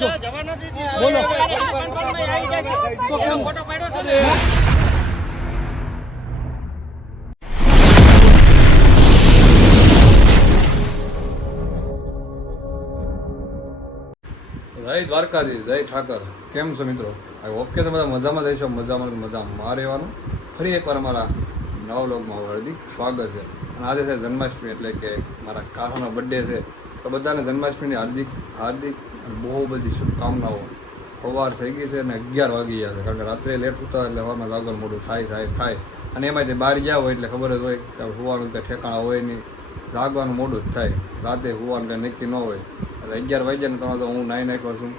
છો બોલો. જય દ્વારકાધીશ, જય ઠાકર. કેમ છો મિત્રો? આઈ હોપ કે તમે મજામાં જઈશો મજામાં મજામાં રહેવાનું. ફરી એકવાર અમારા નવા વ્લોગમાં હાર્દિક સ્વાગત છે. અને આજે છે જન્માષ્ટમી એટલે કે મારા કાકાનો બર્થડે છે. તો બધાને જન્માષ્ટમીની હાર્દિક હાર્દિક બહુ બધી શુભકામનાઓ. સવાર થઈ ગઈ છે અને અગિયાર વાગી ગયા છે. કારણ કે રાત્રે લેટ ઉતા એટલે હવામાં લાગણ મોડું થાય થાય થાય. અને એમાં જે બહાર ગયા હોય એટલે ખબર જ હોય કે સુવાનું કંઈ ઠેકાણા હોય નહીં. લાગવાનું મોડું જ થાય. રાતે સુવાનું કંઈ નક્કી ન હોય. એટલે અગિયાર વાગ્યા ને તમે તો હું નાહી નાખ્યો છું.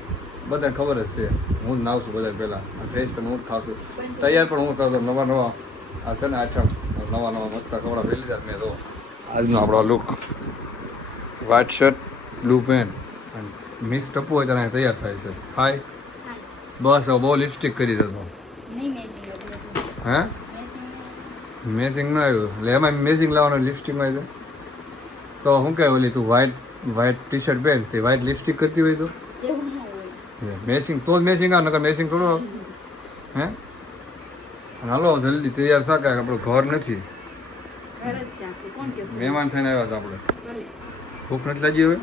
બધાને ખબર જ છે. હું જ નાવ છું બધા પહેલાં. ફ્રેશ પણ હું જ ખાઉં છું. તૈયાર પણ હું થતો નવા નવા. આ છે ને આઠમ. નવા નવા મસ્ત કપડાં પહેરી છે મેં તો. આજનો આપણો look white shirt blue pant અને મિસ ટપુ હોય ત્યારે તૈયાર થાય છે. હાય બસ હવે બહુ લિપસ્ટિક કરી દેતો હે? મેચિંગ ન આવ્યું. એટલે એમાં મેચિંગ લાવવાનું લિપસ્ટિકમાં છે. તો શું કહે ઓલી તું વ્હાઇટ વ્હાઇટ ટી શર્ટ પહેર તે વ્હાઇટ લિપસ્ટિક કરતી હોય તો? મેચિંગ તો જ મેચિંગ આવે નકર મેચિંગ થોડું આવે. હે? હાલો જલ્દી તૈયાર થા કે આપણું ઘર નથી. મહેમાન થઈને આવ્યા હતા આપણે. ભૂખ નથી લાગી હવે?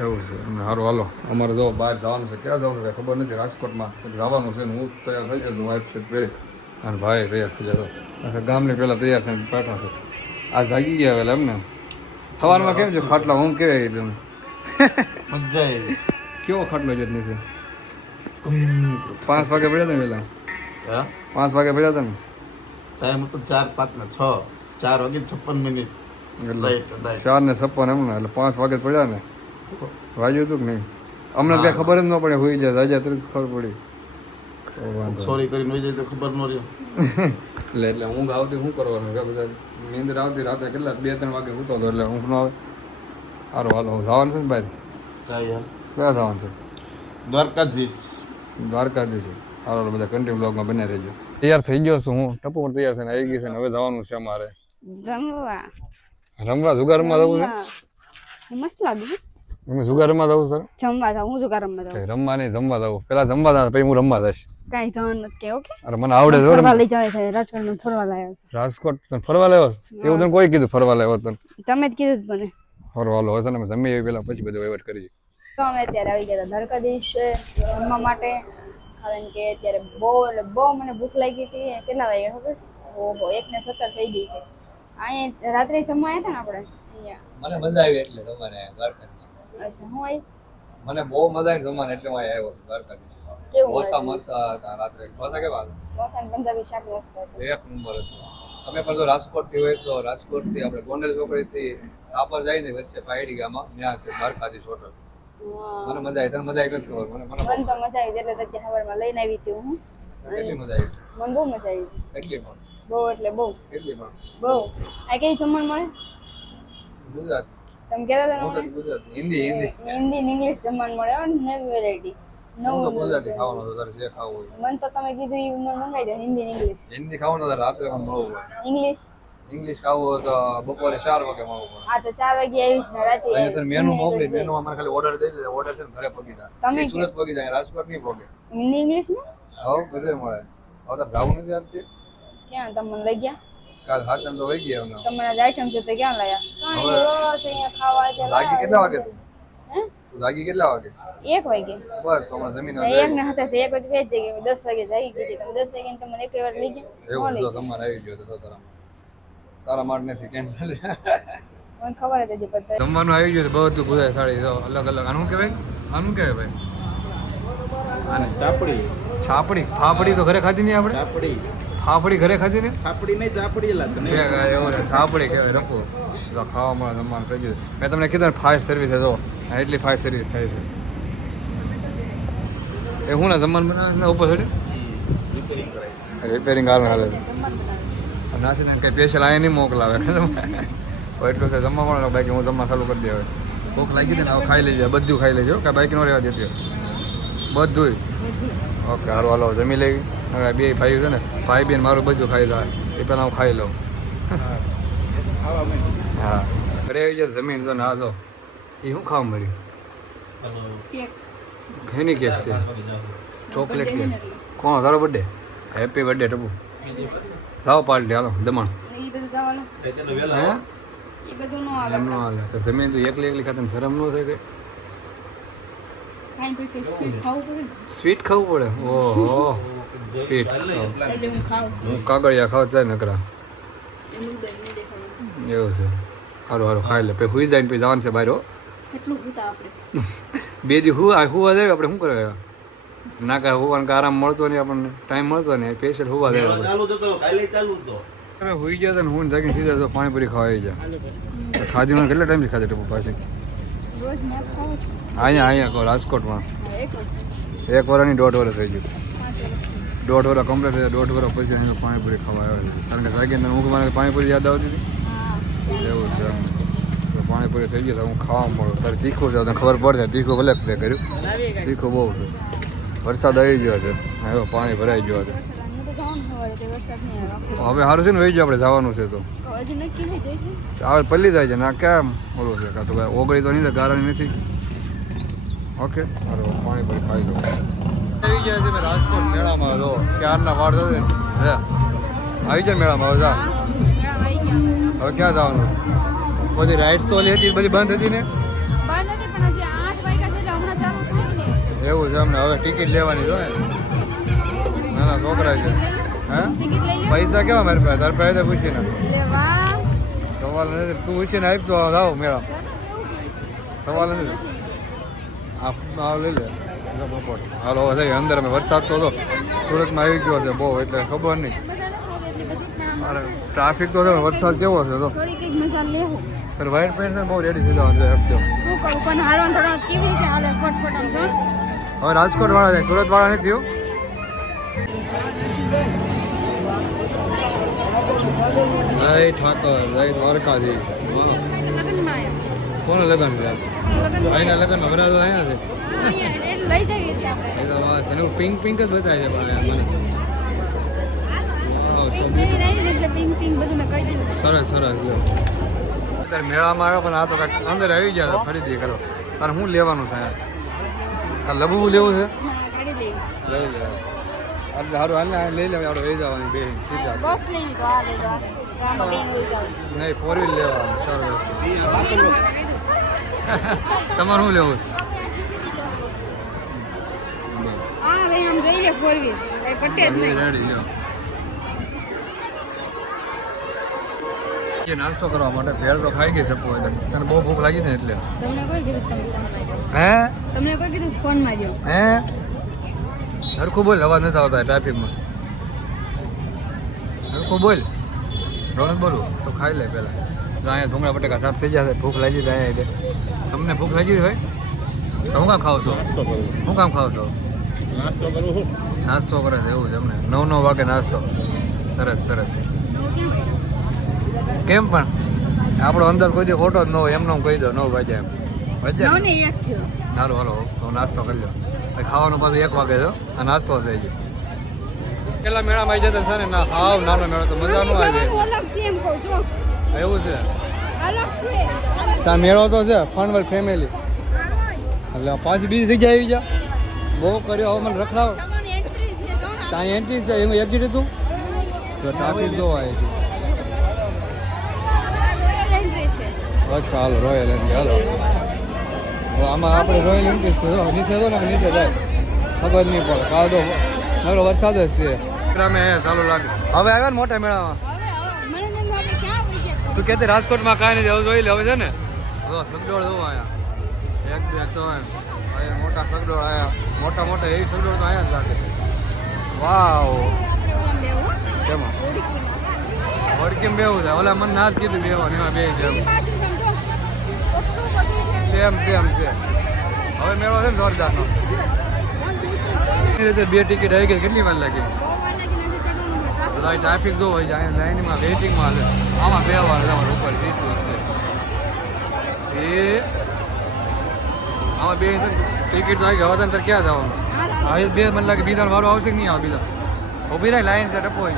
એવું છે. અને સારું હાલો. અમારે જો બહાર જવાનું છે. ક્યાં જવાનું છે? ખબર નથી. રાજકોટમાં. જવાનું છે ને હું તૈયાર થઈ જશું વાઇફ છે પહેરી. અને ભાઈ તૈયાર થઈ જતો આખા ગામને પહેલાં તૈયાર થઈને બેઠા છે. આ જાગી ગયા પેલા એમને. સવારમાં કેમ છે? ખાટલા હું કેવાય આવી કેવો ખાટલો છે પાંચ વાગે પડ્યા તમે ને પેલા હા? પાંચ વાગે પડ્યા ને ટાઈમ હતો ચાર પાંચ ને છ. ચાર વાગે છપ્પન મિનિટ. ચાર ને છપ્પન એમ ને. એટલે પાંચ વાગે પડ્યા ને. વાગ્યું હતું કે નહીં? અમને ત્યાં કઈ ખબર જ ન પડે હોઈ જાય રાજા તરત ખબર પડી. સોરી કરીને હોઈ જાય તો ખબર ન રહ્યો. એટલે એટલે ઊંઘ આવતી શું કરવાનું? કે બધા નીંદર આવતી રાતે કેટલા? બે ત્રણ વાગે ઉતો હતો એટલે ઊંઘ ન આવે. સારું હાલો હું જવાનું છે ને ભાઈ ક્યાં જવાનું છે? દ્વારકાધીશ. દ્વારકાધીશ. હાલો બધા કન્ટિન્યુ બ્લોગમાં બને રહેજો. તૈયાર થઈ ગયો છું હું. ટપુ પણ તૈયાર થઈને આવી ગઈ છે ને હવે જવાનું છે અમારે. જમવા. રમવા જુગાર રમવા જવું છે? મસ્ત લાગ્યું. તમે જુગાર રમવા જવું સર? જમવા જાવ હું જો રમવા જાવ રમવા નહીં જમવા જવું પેલા જમવા જાવ પછી હું રમવા જઈશ. કાંઈ ધન નથી કે ઓકે? અરે મને આવડે છે ફરવા. લઈ જાય છે રાજકોટમાં ફરવા લાવ્યો રાજકોટ તને ફરવા લાવ્યો એવું તને કોઈ કીધું ફરવા લાવ્યો તને? તમે જ કીધું મને. ફરવા લો છે ને અમે જમી આવી પેલા પછી બધું વહીવટ કરી તો અમે અત્યારે આવી ગયા ધરકા દિવસે જમવા માટે. કારણ કે અત્યારે બહુ એટલે બહુ મને ભૂખ લાગી હતી. કેટલા વાગ્યા ખબર? ઓહો એક ને સત્તર થઈ ગઈ છે. અહીંયા રાત્રે જમવા આવ્યા હતા ને આપણે? અહીંયા. મને મજા આવી એટલે તમારે દ્વારકાથી અચ્છા હું આવી મને બહુ મજા આવી જમવાનું એટલે હું આવ્યો છું દ્વારકાથી. કેવું ઢોસા મસ્ત હતા રાત્રે. ઢોસા કેવા હતા? ને પંજાબી શાક મસ્ત હતું. એક નંબર હતું. તમે પણ જો રાજકોટથી હોય તો રાજકોટથી આપણે ગોંડલ ચોકડી થી સાપર જાય ને વચ્ચે પાયડી ગામમાં ત્યાં છે દ્વારકાધીશ હોટલ. મને મજા આવી તને મજા આવી નથી ખબર? મને મને તો મજા આવી એટલે ત્યાં સવારમાં લઈને આવી હતી હું. કેટલી મજા આવી મને બહુ મજા આવી કેટલી પણ. બહુ એટલે બહુ. કેટલી પણ. બહુ. આ કઈ જમણ મળે? ગુજરાત. તમે કહેતા હતા ગુજરાત. હિન્દી હિન્દી. હિન્દી ને ઇંગ્લિશ જમવાનું મળે હો, નવી વેરાયટી નવું ગુજરાતી નવું ખાવાનું હતું જે ખાવું હોય. મને તો તમે કીધું એ મને મંગાવી દો હિન્દી ને ઇંગ્લિશ હિન્દી ખાવાનું તો રાત્રે પણ મળવું હોય ઇંગ્લિશ ઇંગ્લિશ ખાવું હોય તો બપોરે ચાર વાગે મળવું પડે. આ તો ચાર વાગે આવીશ ને રાતે મેનુ તમને મોકલી મેનુ અમારે ખાલી ઓર્ડર દઈ દે ઓર્ડર છે ઘરે પગી જાય. તમે સુરત પગી જાય રાજકોટ નહીં પગે. હિન્દી ઇંગ્લિશ ને? હવે બધે મળે. હવે તારે જવું નથી આજથી. ક્યાં તમે લઈ ગયા? કાલ હાથમ તો વહી ગયા અમને તમારા જ આઈટમ છે તો ક્યાં લાયા? અહીંયા ખાવા તે લાગી કેટલા વાગે? તું લાગી કેટલા વાગે? એક વાગે. બસ તો હમણાં જમીન એક ને હતા એક વાગે કઈ જગ્યાએ દસ વાગે જાગી ગઈ તમે દસ વાગે તમને એક વાર લઈ ગયા. એવું તો તમારે આવી ગયો તો તારા તારા માટે નથી કેન્સલ મને ખબર હતી જે પણ જમવાનું આવી ગયું છે બધું બધા સાડી તો અલગ અલગ. આનું કહેવાય? આનું કહેવાય ભાઈ? આને ચાપડી. છાપડી ફાફડી તો ઘરે ખાધી નહીં આપણે? ચાપડી. ફાફડી ઘરે ખાધી ને? ચાપડી નહીં છે છાપડી કહેવાય રખો. ખાવામાં જમવાનું થઈ ગયું. મેં તમને કીધું ને ફાસ્ટ સર્વિસ હતો એટલી ફાસ્ટ સર્વિસ થાય છે. એ હું ને જમવાનું બનાવે ઉપર છોડી રિપેરિંગ હાલ હાલે નાથી ને કંઈ સ્પેશિયલ અહીંયા નહીં મોકલાવે. એટલું છે જમવા મળે બાકી હું જમવા ચાલુ કરી દે હવે ભૂખ લાગી હતી ને હવે ખાઈ લેજો બધું ખાઈ લેજો કે બાકી નો રહેવા દેતી બધું ઓકે હારું હાલો જમી લેવી હવે બે ભાઈઓ છે ને ભાઈ બેન મારું બધું ખાઈ લે એ પહેલાં હું ખાઈ લઉં. હા. ઘરે આવી જાય જમીન તો ના જો. એ શું ખાવા મળ્યું? ઘેની કેક છે. ચોકલેટ કેક કોણ? તારો બર્થડે હેપી બર્થડે ટપુ. લાવો પાર્ટી હાલો દમણ. હે? તો જમીન તો એકલી એકલી ખાતે શરમ ન થાય. સ્વીટ ખાવું પડે? ઓહો. એટલે હું ખાઉં હું કાગળિયા ખાવા જાય નકરા. એવું છે. સારું સારું ખાઈ લે. પછી હુઈ જાય ને પછી જવાનું છે બહાર હો. કેટલું ભૂતા આપણે. બે દી હુવા હુવા જાય આપણે શું કરવા? ના કાંઈ હુવાનું કે આરામ મળતો નહીં આપણને ટાઈમ મળતો નહીં. સ્પેશિયલ હોવા જાય આપણે. ચાલુ તો કાલે ચાલુ તો તમે હુઈ ગયા ને હું જાગીને સીધા તો પાણીપુરી ખાવા આવી જાય ખાધી મને કેટલા ટાઈમથી ખાધી ટપુ પાછી? અહીંયા અહીંયા કહો રાજકોટમાં. એક વર્ષ. વર્ષની દોઢ વર્ષ થઈ ગયું. દોઢ વર્ષ કમ્પ્લીટ થયા દોઢ વર્ષ પછી અહીંયા પાણીપુરી ખાવા આવ્યો છે. કારણ કે જાગીને હું મને પાણીપુરી યાદ આવતી હતી. એવું છે. તો પાણીપુરી થઈ ગઈ તો હું ખાવા મળું. તારે તીખું છે તને ખબર પડશે. તીખું ભલે તે કર્યું. તીખું બહુ છે. વરસાદ આવી ગયો છે. હવે પાણી ભરાઈ ગયો છે. આવે. હવે સારું છે ને વહી ગયો આપણે જવાનું છે તો. હવે પલ્લી જાય છે ના કેમ ઓલું છે? કાં તો ઓગળી તો નહીં ગારાની નથી. ઓકે સારું પાણી ભરી ખાઈ આવી ગયા છે મેં રાજકોટ મેળામાં જો ક્યારના વાર થશે હે. આવી જાય મેળામાં હવે. હવે ક્યાં જવાનું? બધી રાઇડ્સ તો ઓલી હતી બધી બંધ હતી ને? હતી એવું છે અમને હવે ટિકિટ લેવાની જો ને? નાના છોકરા છે. હે? પૈસા કેવા મારી પાસે? તારી પાસે તો પૂછીને. સવાલ નથી. તું પૂછીને આવી તો આવ મેળા? સવાલ નથી. આ આ લઈ લો. બપોર હાલો અંદર અમે વરસાદ તો હતો. સુરતમાં આવી ગયો છે બહુ એટલે ખબર નહીં. અરે ટ્રાફિક તો છે વરસાદ કેવો છે તો. તારે વાઈટ પેન્ટ બહુ રેડી થઈ જવાનું છે એકદમ શું કરું પણ હાલવાનું થોડા કેવી રીતે હાલે ફટફટ આમ જો હવે રાજકોટ વાળા છે સુરત વાળા નથી થયું જય ઠાકર જય દ્વારકાધી કોણ લગન છે લગ્ન ભાઈના લગનમાં વરાજો અહીંયા છે? એટલે લઈ જઈએ છીએ આપણે. એનું પિંક પિંક જ બતાવે છે મને. બધું સરસ સરસ અત્યારે મેળામાં આવ્યો પણ આ તો કાંઈક અંદર આવી ગયા ખરીદી કરો તારે શું લેવાનું છે તારે લબુ લેવું છે? લઈ લે. સારું હાલ લઈ લેવા આપણે લઈ જવાની બે બસ લેવી તો આ લઈ જાવ નહીં ફોર વ્હીલ લેવાનું સરસ. તમારે શું લેવું? આમ જોઈ લે ફોર વ્હીલ એ પટે જ નહીં. નાસ્તો કરવા માટે ભેળ તો ખાઈ ગઈ શકું એટલે તને બહુ ભૂખ લાગી છે ને એટલે? તમને કોઈ કીધું તમે હે? તમને કોઈ કીધું ફોન માર્યો હે? હરખું બોલ અવાજ નથી આવતા ટ્રાફિકમાં હરખું બોલ. રોનક બોલું તો ખાઈ લે પહેલાં તો અહીંયા ભૂંગળા બટેકા સાફ થઈ જશે ભૂખ લાગી જાય તમને ભૂખ લાગી છે ભાઈ? તો હું કામ ખાવ છો? હું કામ ખાવ છો? નાસ્તો કરે છે. એવું છે અમને નવ નવ વાગે નાસ્તો. સરસ સરસ. કેમ પણ? આપણો અંદર કોઈ દી ખોટો જ ન હોય એમને એમ કહી દો નવ વાગે એમ. હાલો હાલો તો નાસ્તો કરી લો પછી ખાવાનું પાછું એક વાગે છો આ નાસ્તો છે હજી પેલા મેળામાં આવી જતા છે ને ના હાવ નાનો મેળો તો મજા ન આવે. એવું છે. ત્યાં મેળો તો છે ફનવલ ફેમિલી એટલે પાછી બીજી જગ્યાએ આવી જા. બહુ કર્યો. હવે મને રખડાવ. સગન એન્ટ્રી છે જો ને ત્યાં એન્ટ્રી છે એનું એક્ઝિટ હતું? તો ટ્રાફિક જો આવી છે. અચ્છા હાલો રોયલ એન્ટ્રી હાલો. આમાં આપણે રોયલ એન્ટ્રી છે. જો નીચે જો ને નીચે જાય. ખબર નહીં પડે. કાદો તો નકરો વરસાદ જ છે. અહીંયા ચાલુ લાગે. હવે આવ્યા ને મોટા મેળામાં? તું કે રાજકોટમાં કાંઈ નથી હવે જોઈ લે હવે છે ને. જો સગડોળ જો આયા. એક બે તો અહીંયા મોટા સગડોળ આયા. મોટા મોટા એવી સગડોળ તો આયા જ લાગે વાવ. કેમાં? વડકીમ બેવું છે. ઓલા મને ના કીધું બેવાનું એમાં બે છે સેમ સેમ છે હવે મેળો છે ને જોરદારનો. રીતે બે ટિકિટ આવી ગઈ. કેટલી વાર લાગી? ટ્રાફિક જો હોય જાય લાઈનમાં વેઇટિંગમાં છે આમાં બે વાર તમારે ઉપર છે. એ આમાં બે ટિકિટ તો આવી ગઈ, હવે તને ક્યાં જવાનું? હવે બે મને લાગે બીજા વારો આવશે કે નહીં આવે બીજા? ઊભી રહી લાઈન છે, ટપો હોય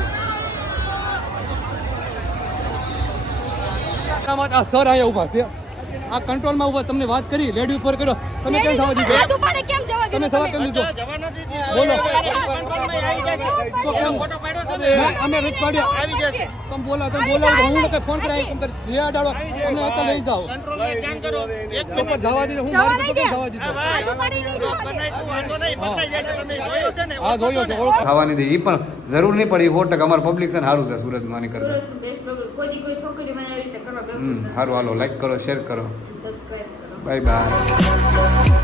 સર અહીંયા ઊભા છે. આ કંટ્રોલમાં ઊભા તમને વાત કરી લેડી ઉપર કર્યો. તમે કેમ થવા દીધો? હાથ ઉપાડે કેમ જવા તમે થવા કેમ દીધો? બોલો. તો કેમ? મેં- અમે રીત પાડ્યો. તમે બોલો તમે બોલો હું નકર ફોન કરાય તમે જે અડાડો અમને અત્યારે લઈ જાઓ. પણ જવા દીધો હું મારી તો જવા દીધો. હાથ ઉપાડી નહીં જવા દે. હા જોયો છે ખાવાની દે એ પણ જરૂર નહીં પડે સો ટકા અમારું પબ્લિક છે ને સારું છે સુરતમાં માની કરતા સુરતનું best problem. કોઈ કોઈ છોકરી મને આવી રીતે કરવા બેઠું હમ સારું હાલો લાઈક કરો શેર કરો. કરો બાય બાય